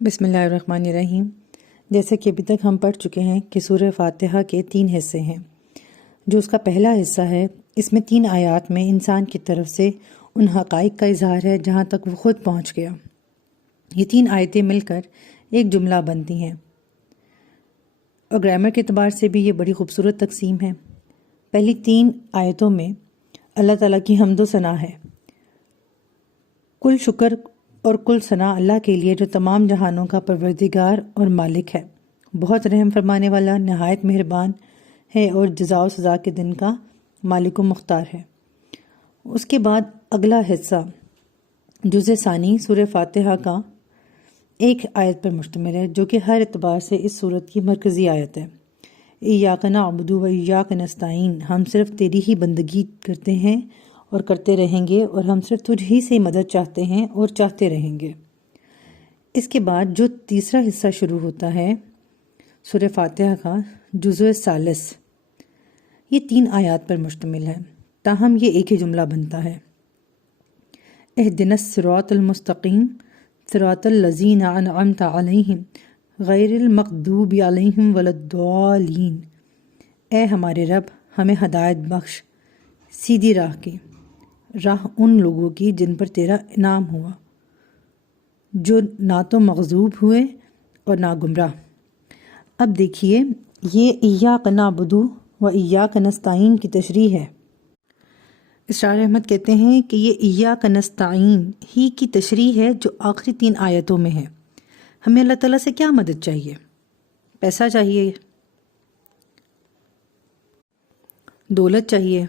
بسم اللہ الرحمن الرحیم۔ جیسے کہ ابھی تک ہم پڑھ چکے ہیں کہ سورہ فاتحہ کے 3 حصے ہیں۔ جو اس کا پہلا حصہ ہے، اس میں 3 آیات میں انسان کی طرف سے ان حقائق کا اظہار ہے جہاں تک وہ خود پہنچ گیا۔ یہ 3 آیتیں مل کر ایک جملہ بنتی ہیں، اور گرامر کے اعتبار سے بھی یہ بڑی خوبصورت تقسیم ہے۔ پہلی 3 آیتوں میں اللہ تعالیٰ کی حمد و ثنا ہے۔ کل شکر اور کل ثنا اللہ کے لیے جو تمام جہانوں کا پروردگار اور مالک ہے، بہت رحم فرمانے والا، نہایت مہربان ہے اور جزا و سزا کے دن کا مالک و مختار ہے۔ اس کے بعد اگلا حصہ جزء ثانی سورہ فاتحہ کا ایک آیت پر مشتمل ہے، جو کہ ہر اعتبار سے اس سورت کی مرکزی آیت ہے۔ ایاک نعبد و ایاک نستعین، ہم صرف تیری ہی بندگی کرتے ہیں اور کرتے رہیں گے، اور ہم صرف تجھ ہی سے مدد چاہتے ہیں اور چاہتے رہیں گے۔ اس کے بعد جو تیسرا حصہ شروع ہوتا ہے سورہ فاتحہ کا، جزء ثالث، یہ 3 آیات پر مشتمل ہے، تاہم یہ ایک ہی جملہ بنتا ہے۔ اہدنا الصراط المستقیم صراط الذین انعمت علیہم غیر المغضوب علیہم ولا الضالین۔ اے ہمارے رب، ہمیں ہدایت بخش سیدھی راہ کی، راہ ان لوگوں کی جن پر تیرا انعام ہوا، جو نہ تو مغضوب ہوئے اور نہ گمراہ۔ اب دیکھیے، یہ ایاک نعبد و ایاک نستعین کی تشریح ہے۔ اسرار احمد کہتے ہیں کہ یہ ایاک نستعین ہی کی تشریح ہے جو آخری 3 آیتوں میں ہے۔ ہمیں اللہ تعالیٰ سے کیا مدد چاہیے؟ پیسہ چاہیے؟ دولت چاہیے؟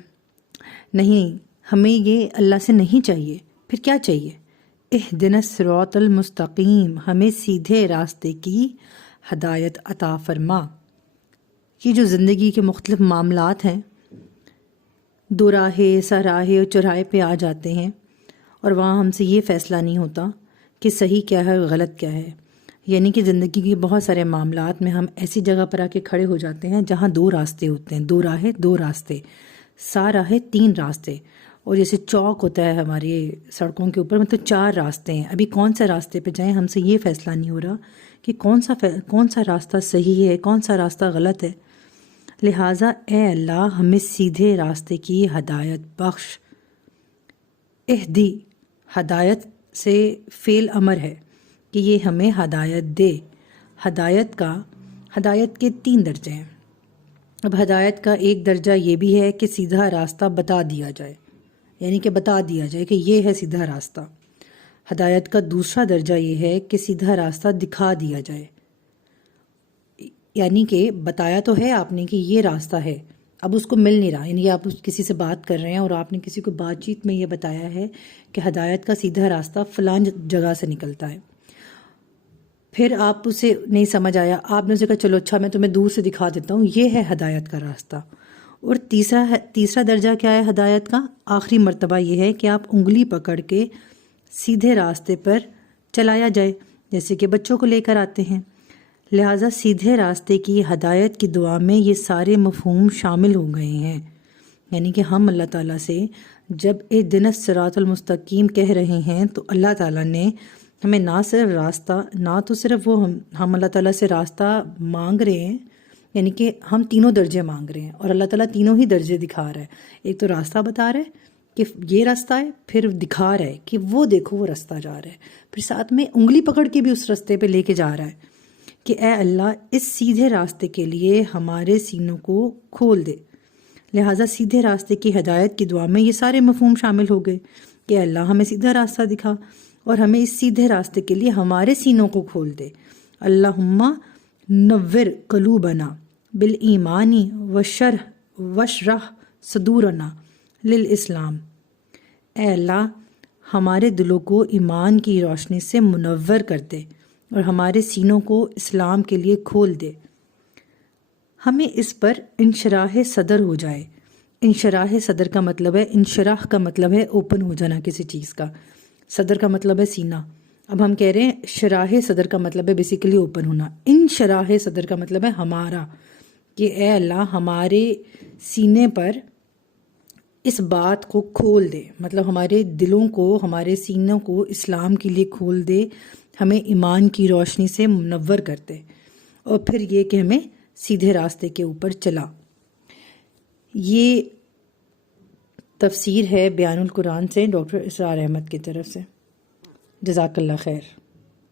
نہیں، ہمیں یہ اللہ سے نہیں چاہیے۔ پھر کیا چاہیے؟ اہدنا الصراط المستقیم، ہمیں سیدھے راستے کی ہدایت عطا فرما۔ یہ جو زندگی کے مختلف معاملات ہیں، 2 راہے، سراہے اور چوراہے پہ آ جاتے ہیں، اور وہاں ہم سے یہ فیصلہ نہیں ہوتا کہ صحیح کیا ہے اور غلط کیا ہے۔ یعنی کہ زندگی کے بہت سارے معاملات میں ہم ایسی جگہ پر آ کے کھڑے ہو جاتے ہیں جہاں 2 راستے ہوتے ہیں، 2 راہیں 2 راستے، ساراہے 3 راستے، اور جیسے چوک ہوتا ہے ہماری سڑکوں کے اوپر، مطلب 4 راستے ہیں۔ ابھی کون سے راستے پہ جائیں، ہم سے یہ فیصلہ نہیں ہو رہا کہ کون سا راستہ صحیح ہے، کون سا راستہ غلط ہے۔ لہٰذا اے اللہ، ہمیں سیدھے راستے کی ہدایت بخش۔ اہدی، ہدایت سے فعل امر ہے کہ یہ ہمیں ہدایت دے۔ ہدایت کے 3 درجے ہیں۔ اب ہدایت کا ایک درجہ یہ بھی ہے کہ سیدھا راستہ بتا دیا جائے، یعنی کہ بتا دیا جائے کہ یہ ہے سیدھا راستہ۔ ہدایت کا دوسرا درجہ یہ ہے کہ سیدھا راستہ دکھا دیا جائے، یعنی کہ بتایا تو ہے آپ نے کہ یہ راستہ ہے، اب اس کو مل نہیں رہا، یعنی آپ کسی سے بات کر رہے ہیں اور آپ نے کسی کو بات چیت میں یہ بتایا ہے کہ ہدایت کا سیدھا راستہ فلاں جگہ سے نکلتا ہے، پھر آپ اسے نہیں سمجھ آیا، آپ نے اسے کہا چلو اچھا میں تمہیں دور سے دکھا دیتا ہوں، یہ ہے ہدایت کا راستہ۔ اور تیسرا درجہ کیا ہے ہدایت کا؟ آخری مرتبہ یہ ہے کہ آپ انگلی پکڑ کے سیدھے راستے پر چلایا جائے، جیسے کہ بچوں کو لے کر آتے ہیں۔ لہٰذا سیدھے راستے کی ہدایت کی دعا میں یہ سارے مفہوم شامل ہو گئے ہیں، یعنی کہ ہم اللہ تعالیٰ سے جب اہدنا الصراط المستقیم کہہ رہے ہیں تو اللہ تعالیٰ نے ہمیں نہ صرف راستہ، نہ تو صرف وہ ہم اللہ تعالیٰ سے راستہ مانگ رہے ہیں، یعنی کہ ہم 3 درجے مانگ رہے ہیں، اور اللہ تعالیٰ 3 ہی درجے دکھا رہا ہے۔ ایک تو راستہ بتا رہا ہے کہ یہ راستہ ہے، پھر دکھا رہا ہے کہ وہ دیکھو وہ راستہ جا رہا ہے، پھر ساتھ میں انگلی پکڑ کے بھی اس راستے پہ لے کے جا رہا ہے کہ اے اللہ، اس سیدھے راستے کے لیے ہمارے سینوں کو کھول دے۔ لہٰذا سیدھے راستے کی ہدایت کی دعا میں یہ سارے مفہوم شامل ہو گئے کہ اللہ ہمیں سیدھا راستہ دکھا، اور ہمیں اس سیدھے راستے کے لیے ہمارے سینوں کو کھول دے۔ اللہم نور قلوبنا بالایمان واشرح صدورنا للاسلام۔ اے اللہ، ہمارے دلوں کو ایمان کی روشنی سے منور کر دے اور ہمارے سینوں کو اسلام کے لیے کھول دے۔ ہمیں اس پر انشراح صدر ہو جائے۔ انشراح صدر کا مطلب ہے، انشراح کا مطلب ہے اوپن ہو جانا کسی چیز کا، صدر کا مطلب ہے سینہ۔ اب ہم کہہ رہے ہیں شراح صدر کا مطلب ہے بیسیکلی اوپن ہونا، انشراح صدر کا مطلب ہے ہمارا، کہ اے اللہ ہمارے سینے پر اس بات کو کھول دے، مطلب ہمارے دلوں کو، ہمارے سینوں کو اسلام کے لیے کھول دے، ہمیں ایمان کی روشنی سے منور کر دے، اور پھر یہ کہ ہمیں سیدھے راستے کے اوپر چلا۔ یہ تفسیر ہے بیان القرآن سے ڈاکٹر اسرار احمد کی طرف سے۔ جزاک اللہ خیر۔